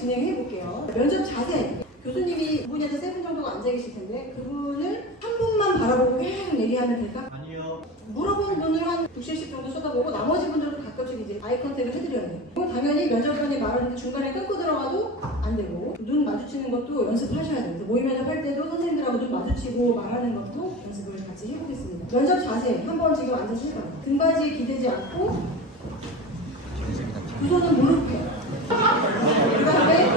진행해 볼게요. 면접 자세. 교수님이 두 분에서 세 분 정도가 앉아 계실 텐데 그분을 한 분만 바라보고 계속 얘기하면 될까? 아니요. 물어본 분을 한 60씩 정도 쳐다보고 나머지 분들도 가끔씩 이제 아이 컨택을 해드려야 돼요. 그건 당연히 면접관이 말하는데 중간에 끊고 들어가도 안 되고 눈 마주치는 것도 연습하셔야 돼요. 모의 면접할 때도 선생님들하고 눈 마주치고 말하는 것도 연습을 같이 해보겠습니다. 면접 자세 한번 지금 앉아서 해봐요. 등받이에 기대지 않고 두 손은 무릎 펴. 그 다음에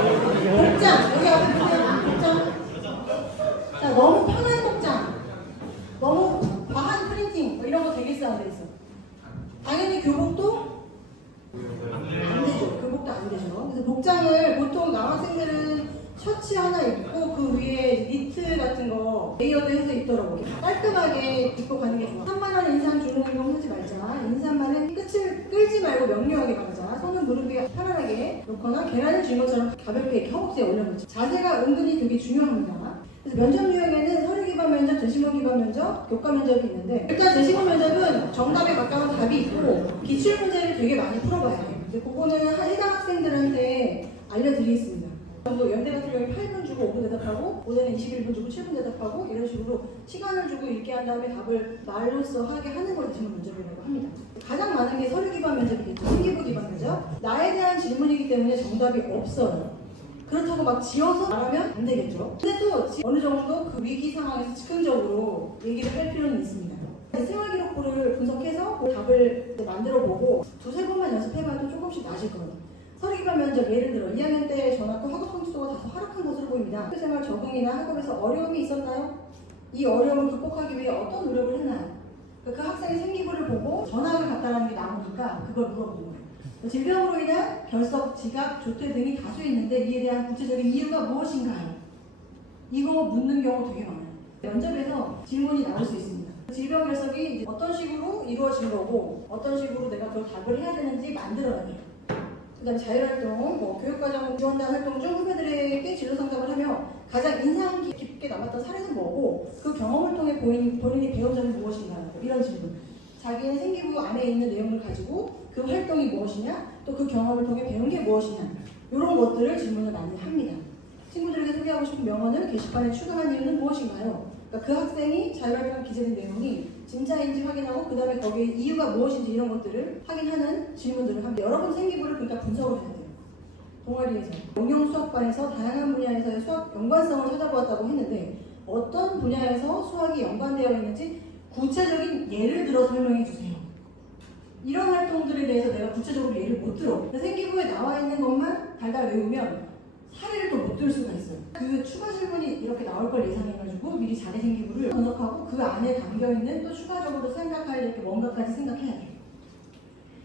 복장 여기 앞에 보세요. 복장. 자, 너무 편한 복장, 너무 과한 프린팅 뭐 이런 거 되게 안 돼 있어. 당연히 교복도 안 되죠. 교복도 안 되죠. 그래서 복장을 보통 남학생들은 셔츠 하나 입고 그 위에 니트 같은 거 레이어드 해서 입더라고요. 깔끔하게 입고 가는 게 좋아. 3만 원 인상 주는 거 하지 말자. 인사말은 끝을 끌지 말고 명료하게 가자. 손은 무릎 위에 편안하게 놓거나 계란을 쥔 것처럼 가볍게 이렇게 허벅지에 올려놓지. 자세가 은근히 되게 중요합니다. 그래서 면접 유형에는 서류 기반 면접, 제시문 기반 면접, 교과 면접이 있는데 일단 제시문 면접은 정답에 가까운 답이 있고 기출 문제를 되게 많이 풀어봐야 돼요. 근데 그거는 해당 학생들한테 알려드리겠습니다. 또 연대 같은 경우에 8분 주고 5분 대답하고 오전에 21분 주고 7분 대답하고 이런 식으로 시간을 주고 읽게 한 다음에 답을 말로써 하게 하는 걸 제시문 면접이라고 합니다. 가장 많은 게 서류 기반 면접이겠죠. 생기부 기반 면접. 나에 대한 질문이기 때문에 정답이 없어요. 그렇다고 막 지어서 말하면 안 되겠죠. 근데 또 어느 정도 그 위기 상황에서 즉흥적으로 얘기를 할 필요는 있습니다. 생활기록부를 분석해서 그 답을 만들어보고 두세 번만 연습해봐도 조금씩 나아질 거예요. 서류 기반 면접 예를 들어 2학년 때 전학도 학업 성취도가 다소 하락한 것으로 보입니다. 학교생활 적응이나 학업에서 어려움이 있었나요? 이 어려움을 극복하기 위해 어떤 노력을 했나요? 그 학생의 생기부를 보고 전학을 갔다라는 게 나오니까 그걸 물어보는 거예요. 질병으로 인한 결석, 지각, 조퇴 등이 다수 있는데 이에 대한 구체적인 이유가 무엇인가요? 이거 묻는 경우 되게 많아요. 면접에서 질문이 나올 수 있습니다. 질병 결석이 이제 어떤 식으로 이루어진 거고 어떤 식으로 내가 그걸 답을 해야 되는지 만들어야 돼요. 그 다음에 자율활동, 교육과정 지원단 활동 중 후배들에게 진로 상담을 하며 가장 인상 깊게 남았던 사례는 뭐고 그 경험을 통해 본인이 배운 점이 무엇인가요? 이런 질문. 자기의 생기부 안에 있는 내용을 가지고 그 활동이 무엇이냐, 또 그 경험을 통해 배운 게 무엇이냐, 이런 것들을 질문을 많이 합니다. 친구들에게 소개하고 싶은 명언을 게시판에 추가한 이유는 무엇인가요? 그러니까 그 학생이 자율활동에 기재된 내용이 진짜인지 확인하고 그 다음에 거기에 이유가 무엇인지 이런 것들을 확인하는 질문들을 합니다. 여러분 생기부를 그러니까 분석을 해야 돼요. 동아리에서, 응용수학반에서 다양한 분야에서의 수학 연관성을 찾아보았다고 했는데 어떤 분야에서 수학이 연관되어 있는지 구체적인 예를 들어 설명해 주세요. 이런 활동들에 대해서 내가 구체적으로 예를 못 들어. 생기부에 나와 있는 것만 달달 외우면 사례를 또 못 들 수가 있어요. 그 추가 질문이 이렇게 나올 걸 예상해가지고 미리 자기 생기부를 분석하고 그 안에 담겨있는 또 추가적으로 생각해야 될 게 뭔가까지 생각해야 돼요.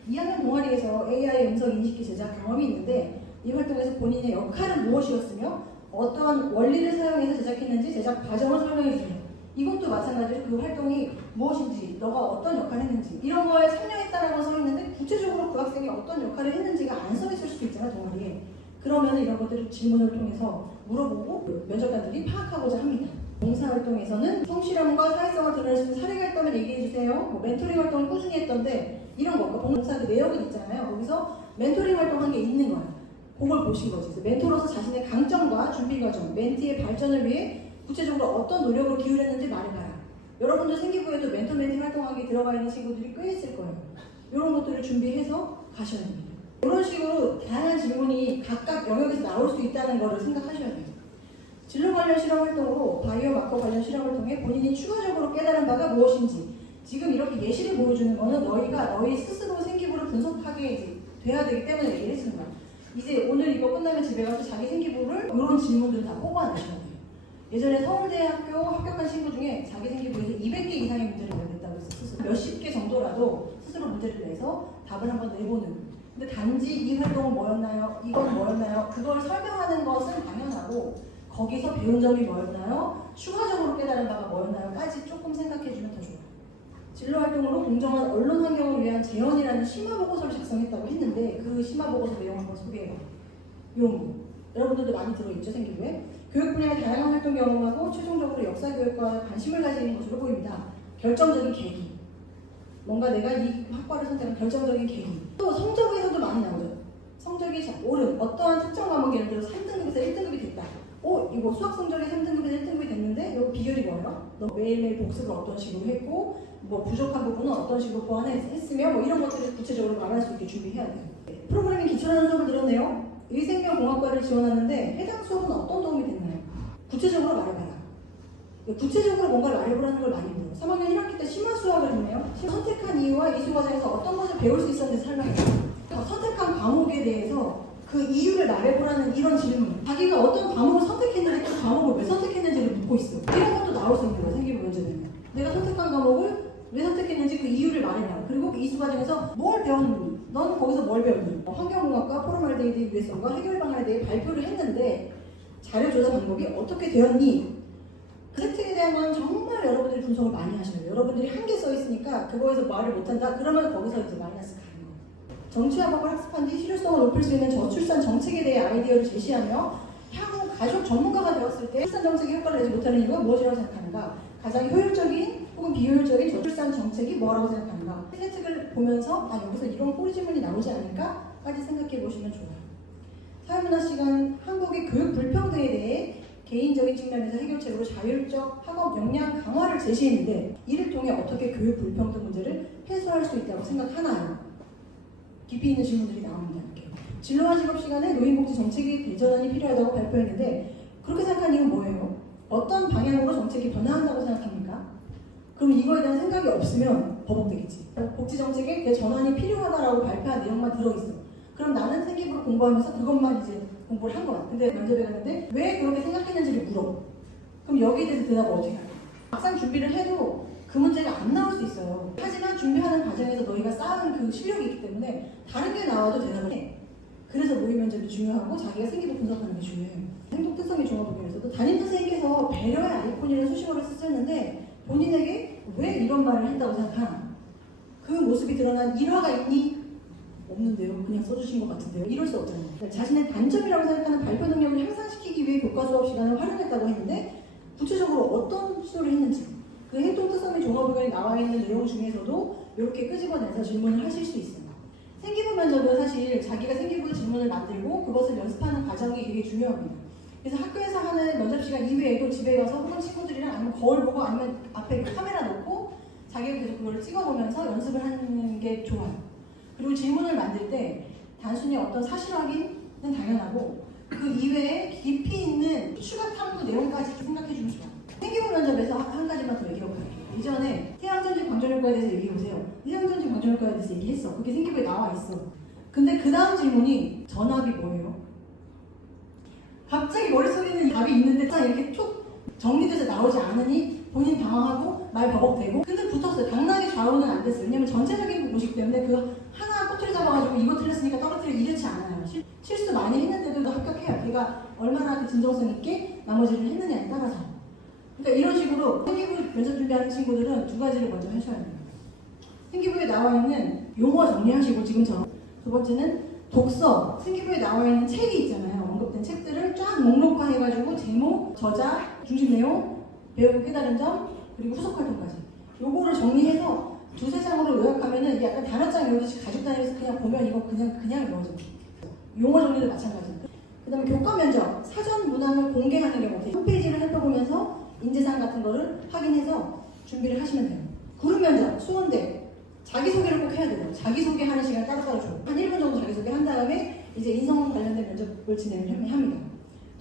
2학년 동아리에서 AI 음성 인식기 제작 경험이 있는데 이 활동에서 본인의 역할은 무엇이었으며 어떠한 원리를 사용해서 제작했는지 제작 과정을 설명해 주세요. 이것도 마찬가지로 그 활동이 무엇인지, 너가 어떤 역할을 했는지 이런 거에 참여했다라고 써 있는데 구체적으로 그 학생이 어떤 역할을 했는지가 안 써 있을 수도 있잖아, 동아리에. 그러면 이런 것들을 질문을 통해서 물어보고 면접관들이 파악하고자 합니다. 봉사활동에서는 성실함과 사회성을 드러낼 수 있는 사례가 있다면 얘기해주세요. 멘토링 활동을 꾸준히 했던데 이런 거, 봉사 그 내역은 있잖아요. 거기서 멘토링 활동한 게 있는 거예요. 그걸 보신 거지. 그래서 멘토로서 자신의 강점과 준비 과정, 멘티의 발전을 위해 구체적으로 어떤 노력을 기울였는지 말해봐라. 여러분들 생기부에도 멘토 멘티 활동하기 들어가 있는 친구들이 꽤 있을 거예요. 이런 것들을 준비해서 가셔야 됩니다. 이런 식으로 다양한 질문이 각각 영역에서 나올 수 있다는 것을 생각하셔야 돼요. 진로 관련 실험 활동으로 바이오 마커 관련 실험을 통해 본인이 추가적으로 깨달은 바가 무엇인지 지금 이렇게 예시를 보여주는 거는 너희 스스로 생기부를 분석하게 돼야 되기 때문에 얘기를 해주는 거야. 이제 오늘 이거 끝나면 집에 가서 자기 생기부를 이런 질문들 다 뽑아내셔야 돼요. 예전에 서울대학교 합격한 친구 중에 자기 생기부에서 200개 이상의 문제를 내냈다고 했어요. 스스로. 몇십 개 정도라도 스스로 문제를 내서 답을 한번 내보는. 근데 단지 이 활동은 뭐였나요? 이건 뭐였나요? 그걸 설명하는 것은 당연하고 거기서 배운 점이 뭐였나요? 추가적으로 깨달은 바가 뭐였나요?까지 조금 생각해주면 더 좋아요. 진로활동으로 공정한 언론 환경을 위한 재현이라는 심화보고서를 작성했다고 했는데 그 심화보고서 내용 한번 소개해요. 용. 여러분들도 많이 들어있죠, 생기부에? 교육 분야의 다양한 활동 경험하고 최종적으로 역사교육과에 관심을 가지는 것으로 보입니다. 결정적인 계기. 뭔가 내가 이 학과를 선택한 결정적인 계기. 또 성적에서도 많이 나오죠. 성적이 오른 어떠한 특정 과목이 예를 들어서 3등급에서 1등급이 됐다. 이거 수학 성적이 3등급에서 1등급이 됐는데 이거 비결이 뭐예요? 너 매일매일 복습을 어떤 식으로 했고 뭐 부족한 부분은 어떤 식으로 보완했으며 뭐 이런 것들을 구체적으로 말할 수 있게 준비해야 돼요. 프로그래밍 기초라는 수업을 들었네요. 의생명공학과를 지원하는데 해당 수업은 어떤 도움이 됐나요? 구체적으로 말해봐라. 구체적으로 뭔가를 말해보라는 걸 많이 물어요. 3학년 1학기 때 심화 수학을 했네요. 선택한 이유와 이수 과정에서 어떤 것을 배울 수 있었는지 설명해요. 선택한 과목에 대해서 그 이유를 말해보라는 이런 질문. 자기가 어떤 과목을 선택했는지 그 과목을 왜 선택했는지를 묻고 있어. 이런 것도 나올 수 있는 거예요. 생기부 문제는. 내가 선택한 과목을 왜 선택했는지 그 이유를 말해라. 그리고 그 이수 과정에서 뭘 배웠니? 넌 거기서 뭘 배웠니? 환경공학과 포르말데히드 유해성과 해결 방안에 대해 발표를 했는데 자료 조사 방법이 어떻게 되었니? 그 혜택에 대한 건 정말 여러분들이 분석을 많이 하셔야 돼요. 여러분들이 한 개 써 있으니까 그거에서 말을 못한다? 그러면 거기서 이제 마이너스 가는 거예요. 정치화법을 학습한 뒤 실효성을 높일 수 있는 저출산 정책에 대해 아이디어를 제시하며 향후 가족 전문가가 되었을 때 출산 정책이 효과를 내지 못하는 이유가 무엇이라고 생각하는가? 가장 효율적인 혹은 비효율적인 저출산 정책이 뭐라고 생각하는가? 혜택을 보면서 여기서 이런 꼬리 질문이 나오지 않을까까지 생각해 보시면 좋아요. 사회문화 시간 한국의 교육 불평등에 대해 개인적인 측면에서 해결책으로 자율적 학업 역량 강화를 제시했는데 이를 통해 어떻게 교육 불평등 문제를 해소할 수 있다고 생각하나요? 깊이 있는 질문들이 나옵니다. 이렇게. 진로와 직업 시간에 노인복지 정책이 대전환이 필요하다고 발표했는데 그렇게 생각한 이유는 뭐예요? 어떤 방향으로 정책이 변화한다고 생각합니까? 그럼 이거에 대한 생각이 없으면 버벅대겠지. 복지 정책에 대전환이 필요하다라고 발표한 내용만 들어있어. 그럼 나는 생기부를 공부하면서 그것만 이제 공부를 한 거야. 근데 면접에 갔는데 왜 그렇게 생각했는지를 물어. 그럼 여기에 대해서 대답을 어떻게 할까? 막상 준비를 해도 그 문제가 안 나올 수 있어요. 하지만 준비하는 과정에서 너희가 쌓은 그 실력이 있기 때문에 다른 게 나와도 대답을 해. 그래서 모의 면접이 중요하고 자기가 생기부 분석하는 게 중요해요. 행동 특성의 종합보기에서도 담임 선생님께서 배려의 아이콘이라는 수식어를 쓰셨는데 본인에게 왜 이런 말을 했다고 생각하나? 그 모습이 드러난 일화가 있니? 없는데요. 그냥 써주신 것 같은데요. 이럴 수 없잖아요. 자신의 단점이라고 생각하는 발표 능력을 향상시키기 위해 교과 수업 시간을 활용했다고 했는데 구체적으로 어떤 시도를 했는지 그 행동 특성의 종합의견에 나와 있는 내용 중에서도 이렇게 끄집어내서 질문을 하실 수 있어요. 생기부 면접은 사실 자기가 생기부 질문을 만들고 그것을 연습하는 과정이 되게 중요합니다. 그래서 학교에서 하는 면접 시간 이외에도 집에 가서 혹은 친구들이랑 아니면 거울 보고 아니면 앞에 카메라 놓고 자기가 계속 그걸 찍어보면서 연습을 하는 게 좋아요. 그리고 질문을 만들 때 단순히 어떤 사실 확인은 당연하고 그 이외에 깊이 있는 추가 탐구 내용까지 생각해 주면 좋아요. 생기부 면접에서 한 가지만 더 얘기하고 갈게요. 이전에 태양전지 광전효과에 대해서 얘기해보세요. 태양전지 광전효과에 대해서 얘기했어. 그게 생기부에 나와 있어. 근데 그 다음 질문이 전압이 뭐예요? 갑자기 머릿속에 있는 답이 있는데 딱 이렇게 툭 정리돼서 나오지 않으니 본인 당황하고 말 버벅대고 근데 붙었어요. 당락의 좌우는 안 됐어요. 왜냐면 전체적인 모식 때문에 그 하나 꼬투리 잡아가지고 이거 틀렸으니까 떨어뜨리고 이렇지 않아요. 실수 많이 했는데도 합격해요. 걔가 얼마나 그 진정성 있게 나머지를 했느냐에 따라서. 그러니까 이런 식으로 생기부 면접 준비하는 친구들은 두 가지를 먼저 하셔야 돼요. 생기부에 나와 있는 용어 정리하시고 지금처럼. 두 번째는 독서, 생기부에 나와 있는 책이 있잖아요. 언급된 책들을 쫙 목록화해가지고 제목, 저자, 중심 내용, 배우고 깨달은 점, 그리고 후속 활동까지. 요거를 정리해서 두세 장으로 요약하면은 이게 약간 단어장 외우듯이 가지고 다니면서 그냥 보면 이거 그냥 외워져. 용어 정리도 마찬가지. 그 다음에 교과 면접, 사전 문항을 공개하는 경우 홈페이지를 살펴보면서 인재사항 같은 거를 확인해서 준비를 하시면 돼요. 그룹 면접, 수험대, 자기소개를 꼭 해야 돼요. 자기소개하는 시간 따로따로 줘요. 한 1분 정도 자기소개 한 다음에 이제 인성 관련된 면접을 진행을 합니다.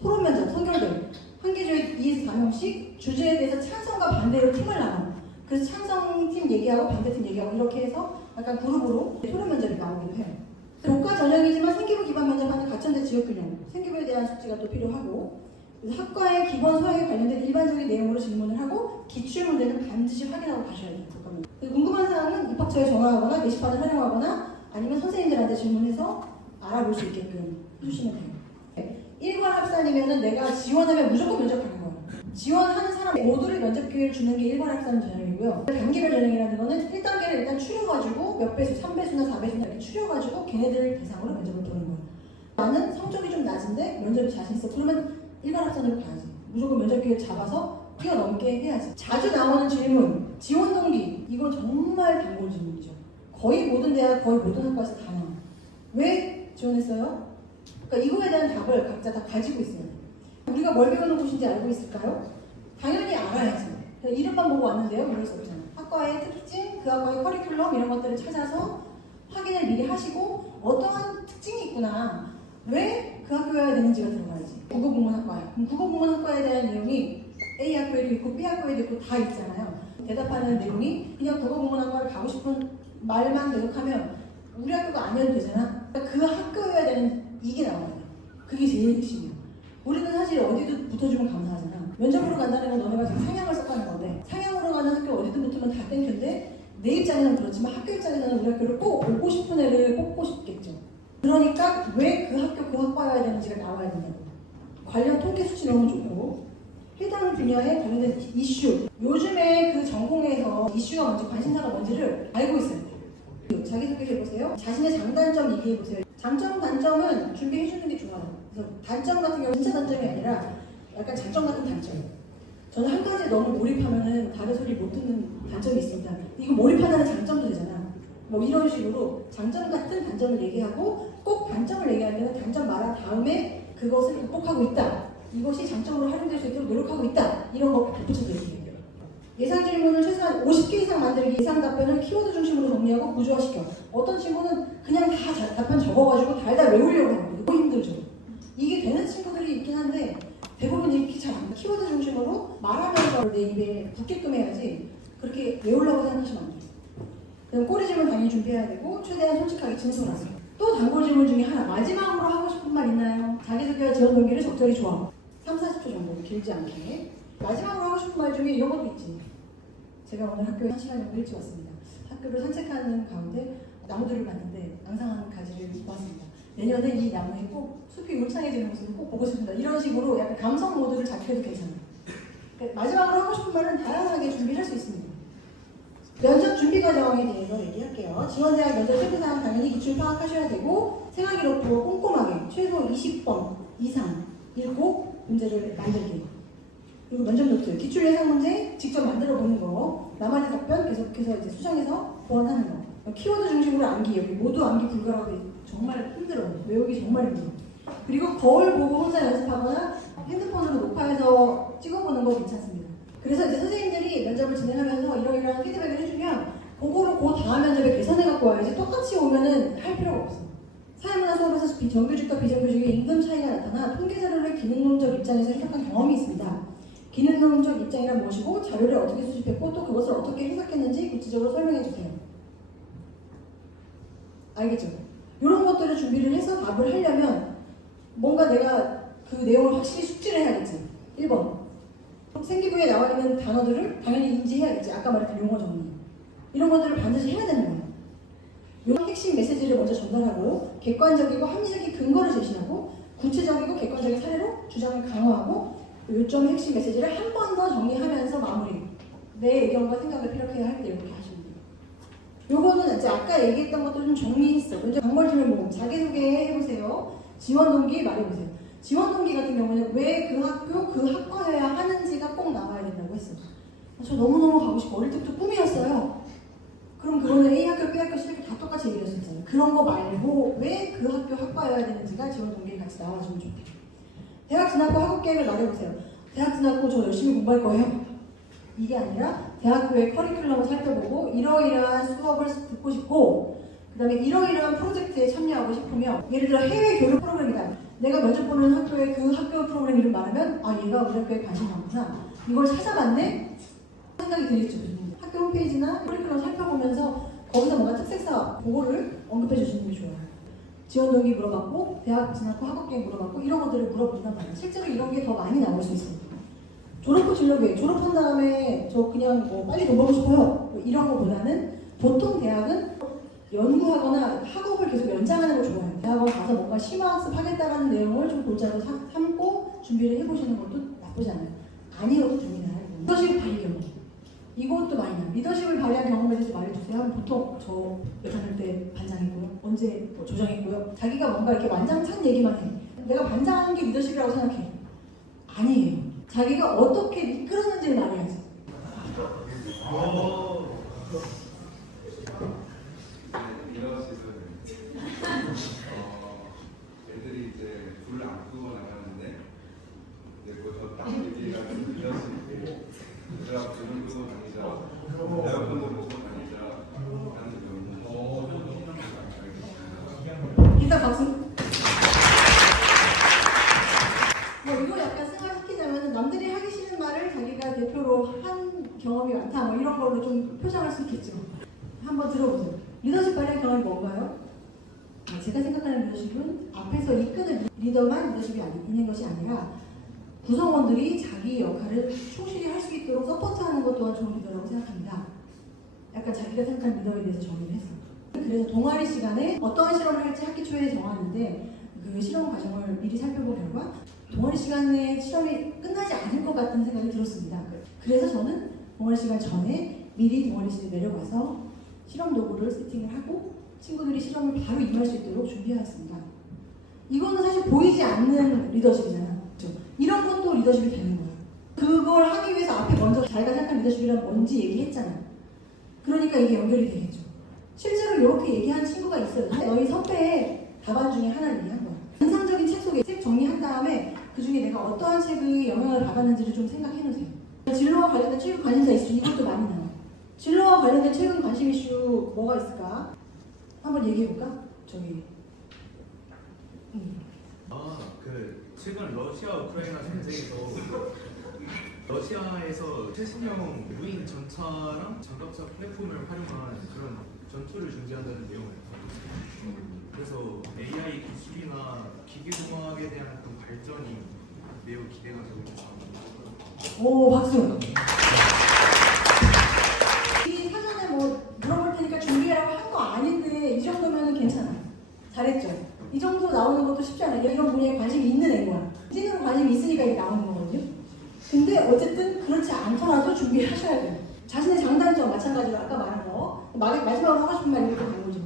토론 면접, 선결대, 한 개조에 2에서 4명씩 주제에 대해서 찬성과 반대로 팀을 나눠. 그래서 찬성팀 얘기하고 반대팀 얘기하고 이렇게 해서 약간 그룹으로 토론 면접이 나오기도 해요. 교과 전형이지만 생기부 기반 면접하는 가천대 지역균형, 생기부에 대한 숙지가 또 필요하고 그래서 학과의 기본 소양에 관련된 일반적인 내용으로 질문을 하고 기출 문제는 반드시 확인하고 가셔야 돼요. 궁금한 사항은 입학처에 전화하거나 게시판을 활용하거나 아니면 선생님들한테 질문해서 알아볼 수 있게끔 해주시면 돼요. 일괄 합산이면은 내가 지원하면 무조건 면접하는 거예요. 지원하는 사람 모두를 면접 기회를 주는 게 일괄 합산 전형이고요. 단계별 전형이라는 거는 1단계를 일단 추려가지고 몇 배수, 3배수나 4배수나 이렇게 추려가지고 걔네들을 대상으로 면접을 보는 거예요. 나는 성적이 좀 낮은데 면접이 자신 있어. 그러면 일괄 합산으로 가야지. 무조건 면접 기회를 잡아서 뛰어넘게 해야지. 자주 나오는 질문, 지원 동기. 이건 정말 단골 질문이죠. 거의 모든 대학, 거의 모든 학과에서 다 나와요. 왜 지원했어요? 그러니까 이거에 대한 답을 각자 다 가지고 있어요. 우리가 뭘 배우는 곳인지 알고 있을까요? 당연히 알아야지. 이름만 보고 왔는데요. 그럴 수 없잖아요. 학과의 특징, 그 학과의 커리큘럼 이런 것들을 찾아서 확인을 미리 하시고 어떠한 특징이 있구나. 왜 그 학교여야 되는지가 들어가야지. 국어국문학과야. 그럼 국어국문학과에 대한 내용이 A 학교에도 있고 B 학교에도 있고 다 있잖아요. 대답하는 내용이 그냥 국어국문학과를 가고 싶은 말만 대답하면 우리 학교가 아니어도 되잖아. 그러니까 그 학교여야 되는 이게 나와요. 그게 제일 핵심이야. 우리는 사실 어디도 붙어주면 감사하잖아. 면접으로 간다는 건 너네가 지금 상향을 써가는 건데 상향으로 가는 학교 어디든 붙으면 다 땡큐인데 내 입장에는 그렇지만 학교 입장에서는 우리 학교를 꼭 오고 싶은 애를 뽑고 싶겠죠. 그러니까 왜 그 학교 그 학과여야 되는지가 나와야 된다고. 관련 통계 수치 너무 좋고 해당 분야에 관련된 이슈 요즘에 그 전공에서 이슈가 뭔지 관심사가 뭔지를 알고 있어요. 자기소개 해보세요. 자신의 장단점 얘기해보세요. 장점, 단점은 준비해주는 게 좋아요. 그래서 단점 같은 경우는 진짜 단점이 아니라 약간 장점 같은 단점이에요. 저는 한 가지에 너무 몰입하면은 다른 소리 못 듣는 단점이 있습니다. 이거 몰입하다는 장점도 되잖아. 뭐 이런 식으로 장점 같은 단점을 얘기하고 꼭 단점을 얘기할 때는 단점 말한 다음에 그것을 극복하고 있다. 이것이 장점으로 활용될 수 있도록 노력하고 있다. 이런 거 덧붙여서 얘기해요. 예상 질문을 최소한 50개 이상 만들기, 예상 답변을 키워드 중심으로 정리하고 구조화시켜. 어떤 친구는 그냥 다 답변 적어가지고 달달 외우려고 하는 거예요. 너무 힘들죠. 이게 되는 친구들이 있긴 한데 대부분 이렇게 잘 안 돼요. 키워드 중심으로 말하면서 내 입에 붙게끔 해야지 그렇게 외우려고 생각하시면 안 돼요. 그럼 꼬리 질문 당연히 준비해야 되고 최대한 솔직하게 진솔하세요. 또 단골 질문 중에 하나 마지막으로 하고 싶은 말 있나요? 자기소개와 지원 동기를 적절히 조합 3-40초 정도 길지 않게 마지막으로 하고 싶은 말 중에 이런 것도 있지. 제가 오늘 학교에 1시간 정도 일찍 왔습니다. 학교를 산책하는 가운데 나무들을 봤는데 앙상한 가지를 보았습니다. 내년에 이 나무에 꼭 숲이 울창해지는 모습을 꼭 보고 싶습니다. 이런 식으로 약간 감성 모드를 잡혀도 괜찮아요. 그러니까 마지막으로 하고 싶은 말은 다양하게 준비할 수 있습니다. 면접 준비 과정에 대해서 얘기할게요. 지원대학 면접 체크사항 당연히 기출 파악하셔야 되고 생활기록부 꼼꼼하게 최소 20번 이상 읽고 문제를 만들기. 그리고 면접 노트, 기출 예상 문제 직접 만들어 보는 거, 나만의 답변 계속해서 이제 수정해서 보완하는 거. 키워드 중심으로 암기, 여기 모두 암기 불가라고 정말 힘들어요. 외우기 정말 힘들어요. 그리고 거울 보고 혼자 연습하거나 핸드폰으로 녹화해서 찍어보는 거 괜찮습니다. 그래서 이제 선생님들이 면접을 진행하면서 이러이러한 피드백을 해주면 그거를 그 다음 면접에 계산해 갖고 와야지 똑같이 오면은 할 필요가 없어. 사회문화 수업에서 정규직과 비정규직의 임금 차이가 나타나 통계 자료를 기능론적 입장에서 해석한 경험이 있습니다. 기능론적 입장이란 무엇이고 자료를 어떻게 수집했고 또 그것을 어떻게 해석했는지 구체적으로 설명해 주세요. 알겠죠? 이런 것들을 준비를 해서 답을 하려면 뭔가 내가 그 내용을 확실히 숙지를 해야겠지. 1번. 생기부에 나와 있는 단어들을 당연히 인지해야겠지. 아까 말했던 용어 정리. 이런 것들을 반드시 해야 되는 거예요. 이 핵심 메시지를 먼저 전달하고 객관적이고 합리적인 근거를 제시하고 구체적이고 객관적인 사례로 주장을 강화하고 요점 핵심 메시지를 한 번 더 정리하면서 마무리. 내 의견과 생각을 피력해야 할 때 이렇게 하시면 돼요. 요거는 이제 아까 얘기했던 것도 좀 정리했어. 먼저 단골질문 모음 자기소개 해보세요. 지원 동기 말해보세요. 지원 동기 같은 경우는 왜 그 학교, 그 학과여야 하는지가 꼭 나와야 된다고 했어요. 저 너무너무 가고 싶고 어릴 때부터 꿈이었어요. 그럼 그거는 A 학교, B 학교, C 학교 다 똑같이 얘기할 수 있잖아요. 그런 거 말고 왜 그 학교, 학과여야 되는지가 지원 동기에 같이 나와주면 좋대요. 대학 진학 후 학업 계획을 말해보세요. 대학 진학 후 저 열심히 공부할 거예요. 이게 아니라 대학교의 커리큘럼을 살펴보고 이러이러한 수업을 듣고 싶고 그 다음에 이러이러한 프로젝트에 참여하고 싶으며 예를 들어 해외 교류 프로그램이다. 내가 면접 보는 학교의 그 학교 프로그램 이름 말하면 아 얘가 우리 학교에 관심 많구나. 이걸 찾아봤네? 생각이 들겠죠. 학교 홈페이지나 커리큘럼 살펴보면서 거기서 뭔가 특색사 그거를 언급해 주시는 게 좋아요. 지원 동기 물어봤고 대학 진학 후 학업 계획 물어봤고 이런 것들을 물어본단 말이에요. 실제로 이런 게 더 많이 나올 수 있습니다. 졸업 후 진로계획, 졸업한 다음에 저 그냥 뭐 빨리 돈 벌고 싶어요. 뭐 이런 거보다는 보통 대학은 연구하거나 학업을 계속 연장하는 걸 좋아해요. 대학원 가서 뭔가 심화학습 하겠다라는 내용을 좀 골자로 삼고 준비를 해보시는 것도 나쁘지 않아요. 아니어도 됩니다. 리더십 발휘 이것도 많이 나요. 리더십을 발휘한 경험에 대해서 말해주세요. 보통 저 다닐 때 반장했고요. 언제 뭐 조정했고요. 자기가 뭔가 이렇게 완장찬 얘기만 해. 내가 반장하는 게 리더십이라고 생각해. 아니에요. 자기가 어떻게 이끌었는지를 말해야지. 리더십은 경험이 많다 뭐 이런 걸로 좀 표장할 수 있겠죠. 한번 들어보세요. 리더십 발휘한 경험이 뭔가요? 제가 생각하는 리더십은 앞에서 이끄는 리더만 리더십이 있는 것이 아니라 구성원들이 자기 역할을 충실히 할 수 있도록 서포트하는 것 또한 좋은 리더라고 생각합니다. 약간 자기가 생각하는 리더에 대해서 정의를 했어요. 그래서 동아리 시간에 어떠한 실험을 할지 학기 초에 정하는데 그 실험 과정을 미리 살펴본 결과 동아리 시간에 실험이 끝나지 않을 것 같은 생각이 들었습니다. 그래서 저는 동아리 시간 전에 미리 동아리실에 내려가서 실험 도구를 세팅을 하고 친구들이 실험을 바로 임할 수 있도록 준비하였습니다. 이거는 사실 보이지 않는 리더십이잖아요. 그렇죠? 이런 것도 리더십이 되는 거예요. 그걸 하기 위해서 앞에 먼저 자기가 생각한 리더십이란 뭔지 얘기했잖아요. 그러니까 이게 연결이 되겠죠. 실제로 이렇게 얘기한 친구가 있어요. 너희 선배의 답안 중에 하나를 얘기한 거야. 인상적인 책 속에 책 정리한 다음에 그 중에 내가 어떠한 책의 영향을 받았는지를 좀 생각해 놓으세요. 진로와 관련된 최근 관심사 이슈 이것도 많이 나와요. 진로와 관련된 최근 관심 이슈 뭐가 있을까? 한번 얘기해 볼까? 저기. 그 최근 러시아 우크라이나 전쟁에서 러시아에서 최신형 무인 전차랑 장갑차 플랫폼을 활용한 그런 전투를 준비한다는 내용을 봤거든요. 그래서 AI 기술이나 기계공학에 대한 어떤 발전이 매우 기대가 되고 있습니다. 오, 박수. 이 사전에 뭐 물어볼 테니까 준비하라고 한 거 아닌데 이 정도면 괜찮아. 잘했죠. 이 정도 나오는 것도 쉽지 않아요. 이런 분야에 관심이 있는 애거야. 찐으로 관심이 있으니까 이게 나오는 거거든요. 근데 어쨌든 그렇지 않더라도 준비하셔야 돼요. 자신의 장단점 마찬가지로 아까 말한 거 마지막으로 하고 싶은 말 이렇게 가는 거죠.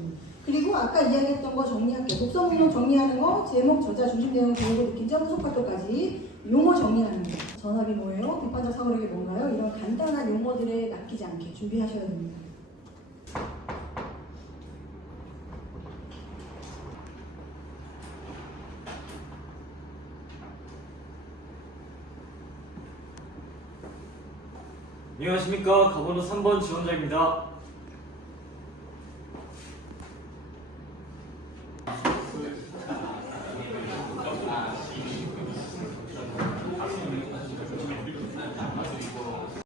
그리고 아까 이야기했던 거 정리할게요. 독서 목록 정리하는 거, 제목, 저자, 중심 내용, 교육을 느낀 점, 후속 활동까지 용어 정리하는 거. 전압이 뭐예요? 비판적 사고력이 뭔가요? 이런 간단한 용어들에 낚이지 않게 준비하셔야 됩니다. 안녕하십니까. 가번호 3번 지원자입니다.